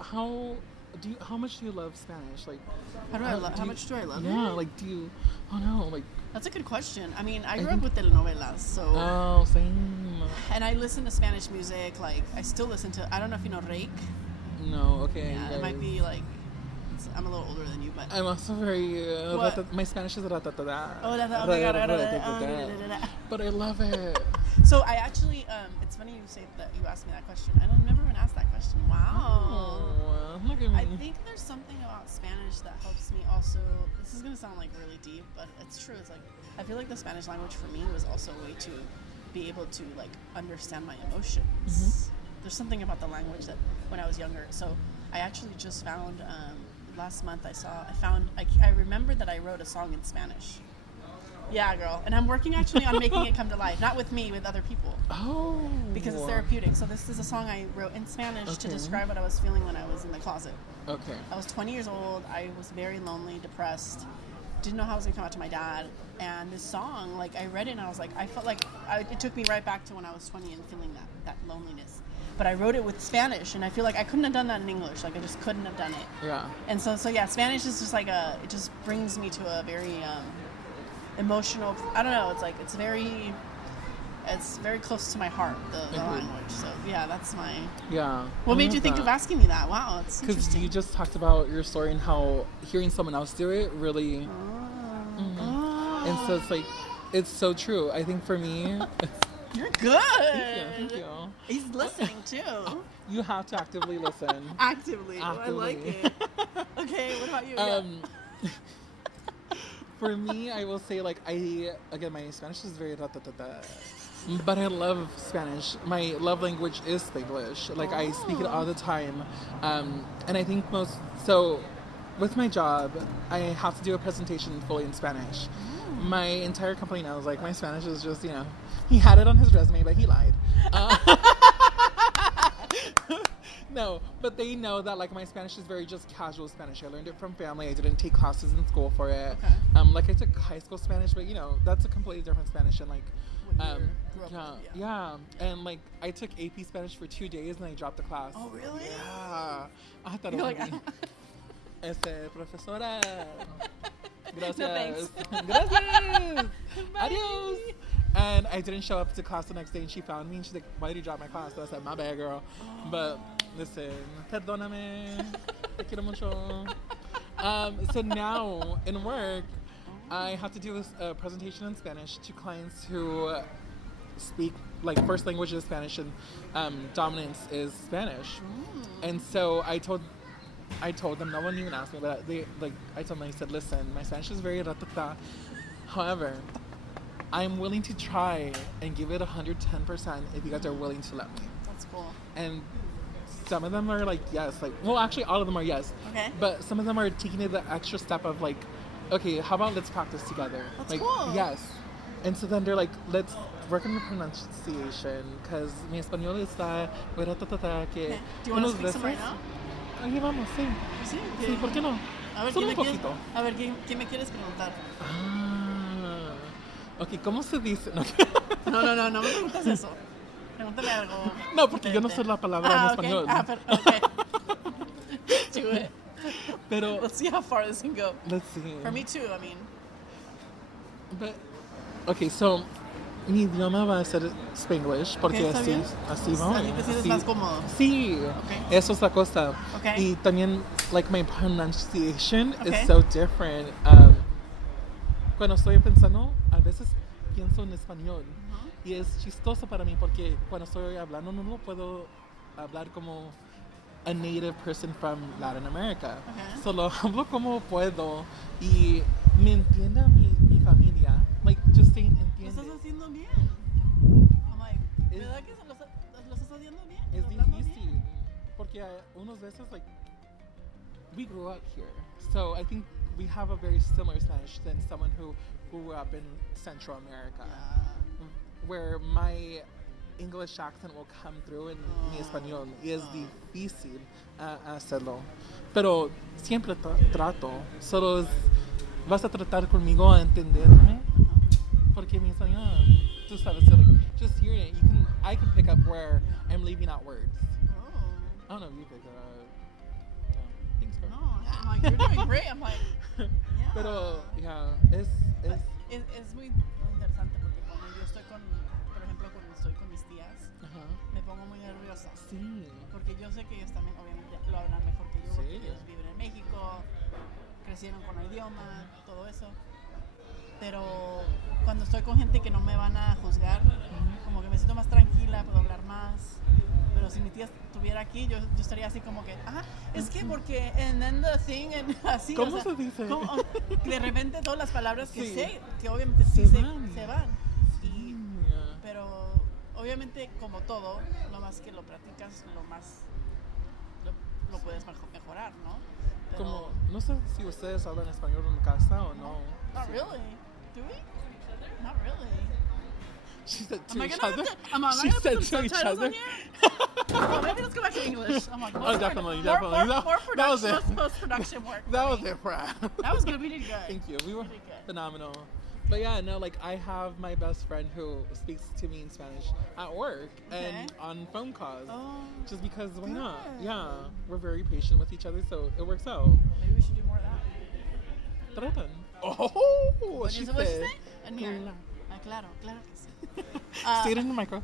how how much do you love Spanish? Like, how much do I love it? Yeah, like, do you? Oh no, like. That's a good question. I mean, I grew up with telenovelas, so. Oh, same. And I listen to Spanish music. Like, I still listen to. I don't know if you know Rake. No, okay. Yeah, it might be like. I'm a little older than you, but. I'm also very. My Spanish is ratatada. Oh, but I love it. So I actually, it's funny you say that you asked me that question. I don't never been asked that question. Wow. Oh, look at me. I think there's something about Spanish that helps me also. This is gonna sound like really deep, but it's true. It's like I feel like the Spanish language for me was also a way to be able to like understand my emotions. Mm-hmm. There's something about the language that when I was younger. So I actually just found last month I remembered that I wrote a song in Spanish. Yeah, girl. And I'm working actually on making it come to life. Not with me, with other people. Oh. Because it's therapeutic. So this is a song I wrote in Spanish to describe what I was feeling when I was in the closet. Okay. I was 20 years old. I was very lonely, depressed. Didn't know how I was going to come out to my dad. And this song, like, I read it and I was like, I felt like it took me right back to when I was 20 and feeling that loneliness. But I wrote it with Spanish, and I feel like I couldn't have done that in English. Like, I just couldn't have done it. Yeah. And so yeah, Spanish is just like it just brings me to a very... emotional. I don't know. It's like it's very close to my heart, the language. So yeah, that's my. Yeah. What made you think of asking me that? Wow, it's interesting. Because you just talked about your story and how hearing someone else do it really. And so it's like, it's so true. I think for me. You're good. Thank you. He's listening too. You have to actively listen. Actively. Oh, I like it. Okay, what about you? For me, I will say, like, my Spanish is very ratatata. But I love Spanish. My love language is Spanglish. Like, I speak it all the time. And I think with my job, I have to do a presentation fully in Spanish. My entire company knows, like, my Spanish is just, he had it on his resume, but he lied. No, but they know that, like, my Spanish is very just casual Spanish. I learned it from family. I didn't take classes in school for it. Okay. Like, I took high school Spanish, but, that's a completely different Spanish. And, like, yeah. And, like, I took AP Spanish for 2 days, and I dropped the class. Oh, really? Yeah. I thought it was profesora. Gracias. No, thanks. Gracias. Adios. And I didn't show up to class the next day, and she found me, and she's like, why did you drop my class? So I said, my bad, girl. But listen, perdóname, te quiero mucho. So now, in work, I have to do a presentation in Spanish to clients who speak, like, first language is Spanish, and dominance is Spanish. And so I told them, no one even asked me, but I told them, I said, listen, my Spanish is very ratata. However, I'm willing to try and give it 110% if you guys are willing to let me. That's cool. And some of them are like, yes. Like, well, actually, all of them are yes. Okay. But some of them are taking it the extra step of, like, okay, how about let's practice together? That's like, cool. Yes. And so then they're like, let's work on the pronunciation, because mi español está... Okay. Do you want to speak some right now? Ahí vamos, sí. Sí, ¿por qué no? A ver, Solo un poquito. ¿qué me quieres preguntar? Ok, ¿cómo se dice? No, no me preguntas eso. Pregúntame algo. No, porque yo no sé la palabra en español. Okay. Do it. Pero, let's see how far this can go. Let's see. For me too, I mean. But, okay, so, mi idioma va a ser Spanglish, porque okay, así vamos. Así te sientes más cómodo. Sí, okay. Eso es la cosa. Okay. Y también, like, my pronunciation is okay. so different. Cuando estoy pensando, a veces pienso en español. Y es chistoso para mí porque cuando estoy hablando no puedo hablar como a native person from Latin America. Okay. Solo hablo como puedo y me entiende mi familia. Like, just saying entiende. Lo estás haciendo bien. I'm like, ¿verdad que lo estás haciendo bien? Es difícil. Porque unos veces, like, we grew up here. So I think we have a very similar Spanish than someone who grew up in Central America. Yeah. Where my English accent will come through in mi español. Y es difícil hacerlo. Pero siempre trato. Solo vas a tratar conmigo a entenderme. Porque mi español, tú sabes, just hearing it, I can pick up where I'm leaving out words. I don't know if you pick it up. thanks, girl. No, I'm like, you're doing great. I'm like, yeah. Pero, yeah, es muy interesante porque cuando yo estoy con, por ejemplo, cuando estoy con mis tías, ajá. me pongo muy nerviosa. Sí. Porque yo sé que ellos también, obviamente, lo hablan mejor que yo, porque Sí. ellos viven en México, crecieron con el idioma, todo eso. Pero cuando estoy con gente que no me van a juzgar, como que me siento más tranquila, puedo hablar más. Pero si mi tía estuviera aquí, yo estaría así como que, es que porque, and then the thing, and así. ¿Cómo o sea, se dice? de repente todas las palabras que Sí. sé, que obviamente sí se van. Y, pero obviamente como todo, lo más que lo practicas, lo más lo puedes mejorar, ¿no? Pero, Como, no sé si ustedes hablan español en casa o no. Not Sí. really. Do we? Not really. She said Am to I each gonna other. have to, am I She gonna said put some to each subtitles other. on here? Oh, maybe let's go back to English. I'm like, Oh, definitely. More That was it. post-production work. That was it, Brad. That was good. We did good. Thank you. We were We did good. phenomenal. But yeah, no, like I have my best friend who speaks to me in Spanish at work and on phone calls. Oh, Just because why not? good. Yeah, we're very patient with each other, so it works out. maybe we should do more of that. Tratan. Oh, What she is it? What she said. say? And here. Claro. Claro que sí. Say it in the micro.